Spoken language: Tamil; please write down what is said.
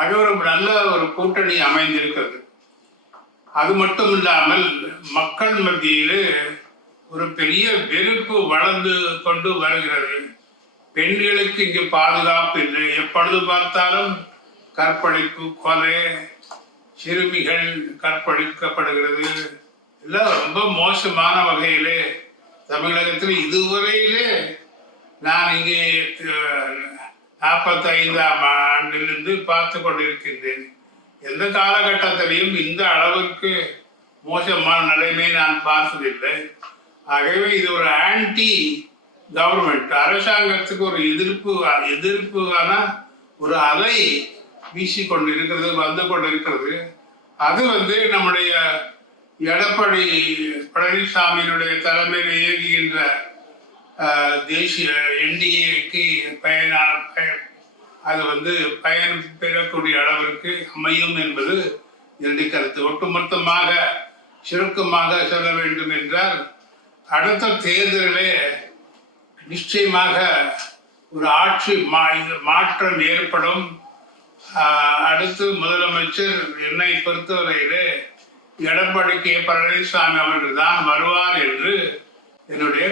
அது ஒரு நல்ல ஒரு கூட்டணி அமைந்திருக்கிறது. அது மட்டும் இல்லாமல் மக்கள் மத்தியில் ஒரு பெரிய வெறுப்பு வளர்ந்து கொண்டு வருகிறது. பெண்களுக்கு இங்கு பாதுகாப்பு இல்லை. எப்பொழுது பார்த்தாலும் கற்பழிப்பு, கொலை, சிறுமிகள் கற்பழிக்கப்படுகிறது. எல்லாம் ரொம்ப மோசமான வகையிலே தமிழகத்தில் இதுவரையிலே நான் இங்கே 45ஆம் ஆண்டிலிருந்து பார்த்து கொண்டிருக்கின்றேன். எந்த காலகட்டத்திலையும் இந்த அளவுக்கு மோசமான நிலைமையை நான் பார்த்ததில்லை. ஆகவே இது ஒரு ஆன்டி கவர்மெண்ட், அரசாங்கத்துக்கு ஒரு எதிர்ப்பான ஒரு அலை வீசி கொண்டிருக்கிறது, வந்து கொண்டிருக்கிறது. அது நம்முடைய எடப்பாடி பழனிசாமியினுடைய தலைமையில் இயங்குகின்ற தேசிய என்டிஏக்கு அது பயன் பெறக்கூடிய அளவிற்கு அமையும் என்பது என்னுடைய கருத்து. ஒட்டுமொத்தமாக சுருக்கமாக சொல்ல வேண்டும் என்றால், அடுத்த தேர்தலிலே நிச்சயமாக ஒரு ஆட்சி மாற்றம் ஏற்படும். அடுத்து முதலமைச்சர் என்னை பொறுத்தவரையிலே எடப்பாடி கே பழனிசாமி அவர்கள் தான் வருவார் என்று என்னுடைய